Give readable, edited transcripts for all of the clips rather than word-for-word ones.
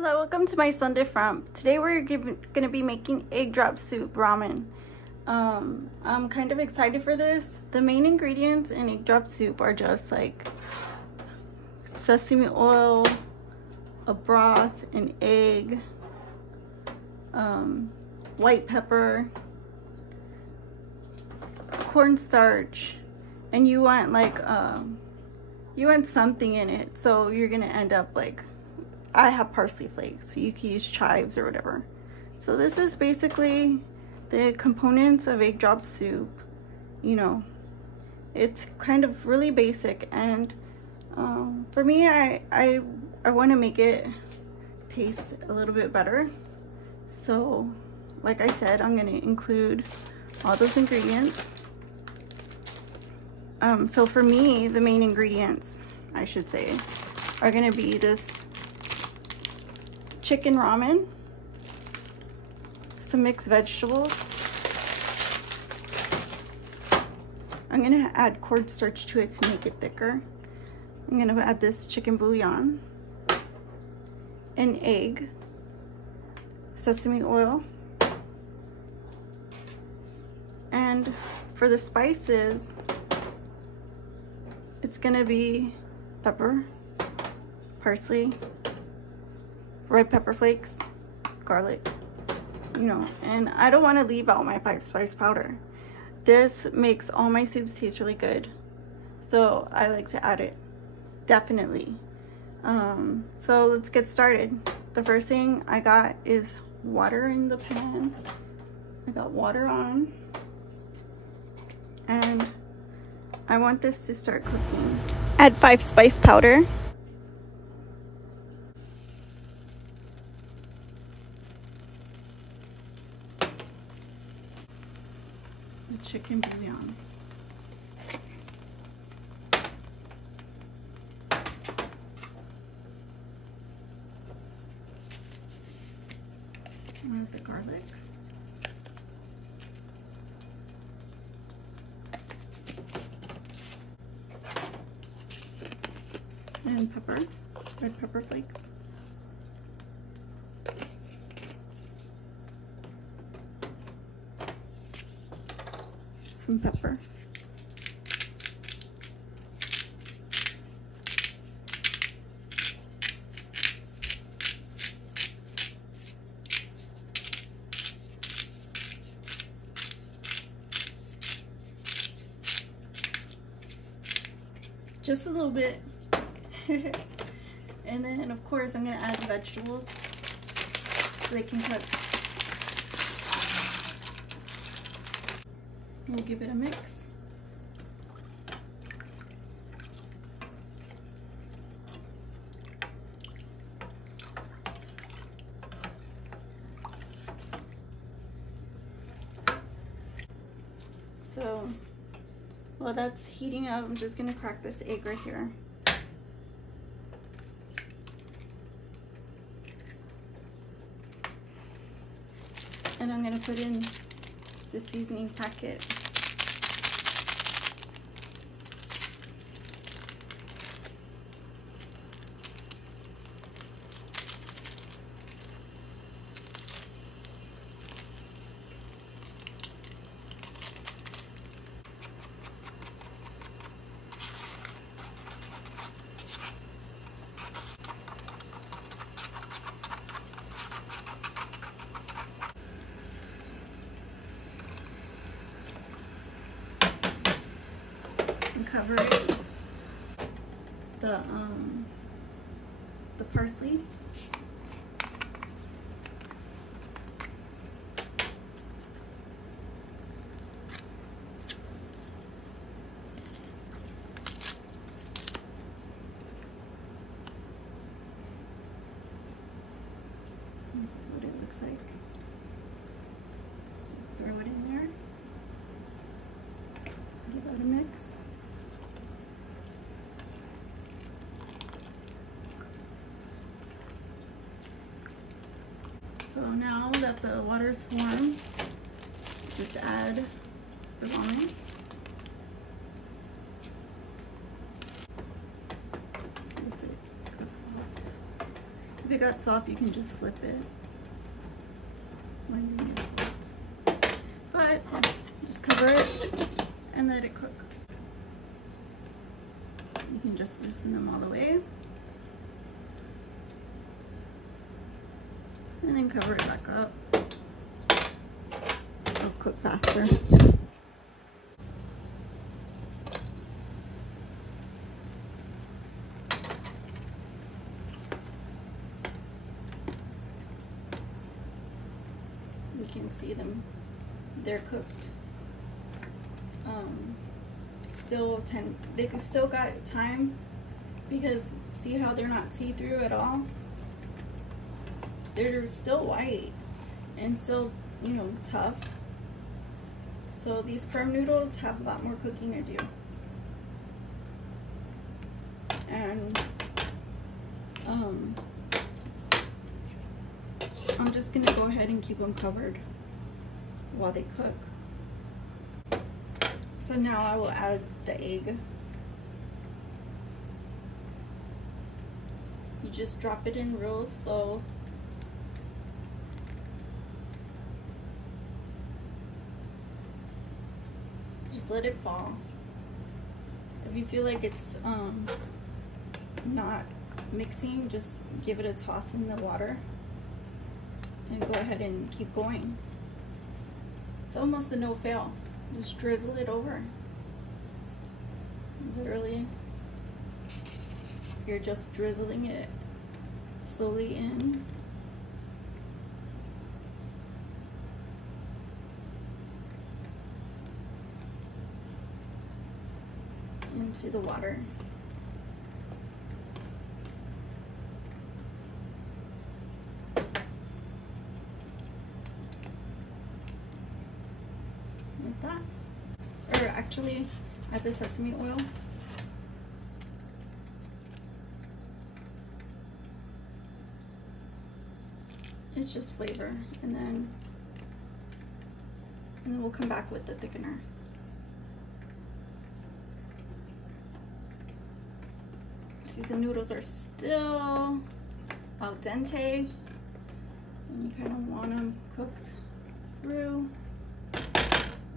Hello, welcome to my Sunday Fram. Today we're gonna be making egg drop soup ramen. I'm kind of excited for this. The main ingredients in egg drop soup are just like sesame oil, a broth, an egg, white pepper, cornstarch, and you want like you want something in it, so you're gonna end up like, I have parsley flakes, so you can use chives or whatever. So this is basically the components of egg drop soup. You know, it's kind of really basic, and for me, I want to make it taste a little bit better. So like I said, I'm going to include all those ingredients. So for me, the main ingredients, I should say, are going to be this chicken ramen, some mixed vegetables. I'm gonna add cornstarch to it to make it thicker. I'm gonna add this chicken bouillon, an egg, sesame oil, and for the spices, it's gonna be pepper, parsley, red pepper flakes, garlic, you know, and I don't want to leave out my 5-spice powder. This makes all my soups taste really good, so I like to add it, definitely. So let's get started. The first thing I got is water in the pan. I got water on, and I want this to start cooking. Add 5-spice powder, chicken bouillon, add the garlic, and pepper, red pepper flakes, some pepper, just a little bit. And then of course I'm gonna add the vegetables so they can cook. We'll give it a mix. So while that's heating up, I'm just gonna crack this egg right here. And I'm gonna put in the seasoning packet. Cover it, the parsley, this is what it looks like. Just throw it in there, give it a mix. So now that the water's warm, just add the ramen. See if it got soft. If it got soft, you can just flip it when you use it. But just cover it and let it cook. You can just loosen them all the way. And then cover it back up. It'll cook faster. You can see them, they're cooked. They still got time, because see how they're not see-through at all? They're still white and still, you know, tough. So these perm noodles have a lot more cooking to do. And I'm just gonna go ahead and keep them covered while they cook. So now I will add the egg. You just drop it in real slow. Just let it fall. If you feel like it's not mixing, just give it a toss in the water and go ahead and keep going. It's almost a no fail. Just drizzle it over. Literally, you're just drizzling it slowly in. Into the water. Like that. Or actually, add the sesame oil. It's just flavor, and then we'll come back with the thickener. See, the noodles are still al dente, and you kind of want them cooked through.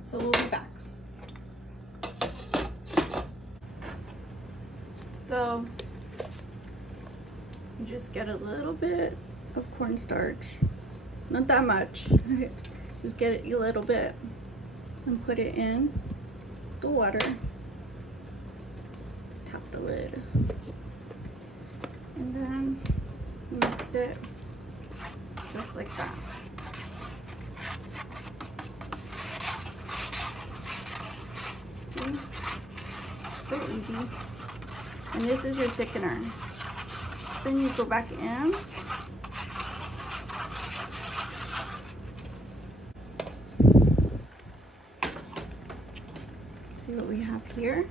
So we'll be back. So you just get a little bit of cornstarch, not that much. Just get it a little bit and put it in the water. Tap the lid, and then mix it just like that. See? So easy. And this is your thickener. Then you go back in. See what we have here?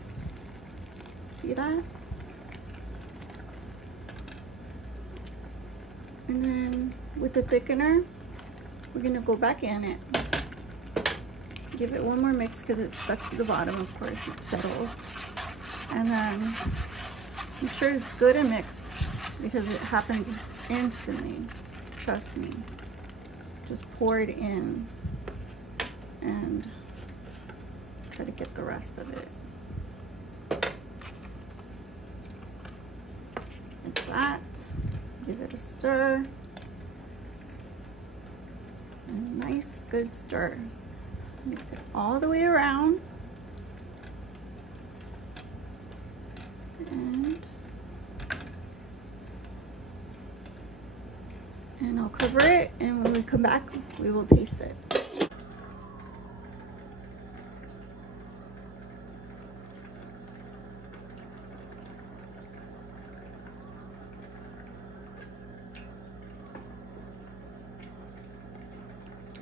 See that? And then with the thickener, we're gonna go back in it. Give it one more mix because it's stuck to the bottom, of course, it settles. And then make sure it's good and mixed, because it happens instantly. Trust me. Just pour it in and try to get the rest of it. Like that. Give it a stir. A nice, good stir. Mix it all the way around. And I'll cover it, and when we come back, we will taste it.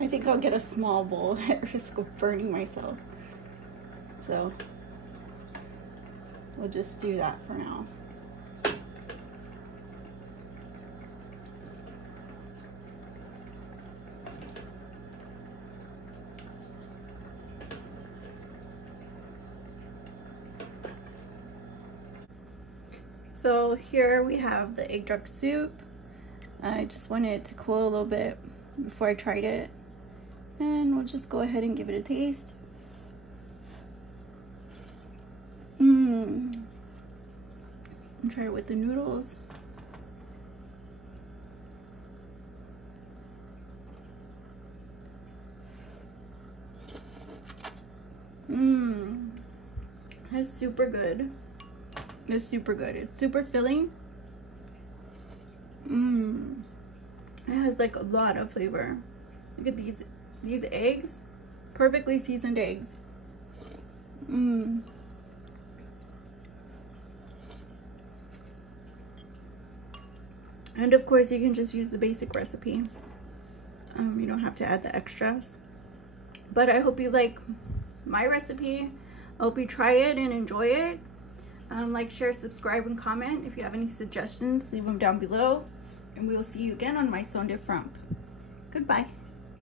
I think I'll get a small bowl at risk of burning myself. So we'll just do that for now. So here we have the egg duck soup. I just wanted it to cool a little bit before I tried it. And we'll just go ahead and give it a taste. And try it with the noodles. It's super good. It's super good. It's super filling. It has like a lot of flavor. Look at these eggs, perfectly seasoned eggs. And of course you can just use the basic recipe. You don't have to add the extras. But I hope you like my recipe. I hope you try it and enjoy it. Like, share, subscribe, and comment. If you have any suggestions, leave them down below. And we will see you again on my Sonde Frump. Goodbye.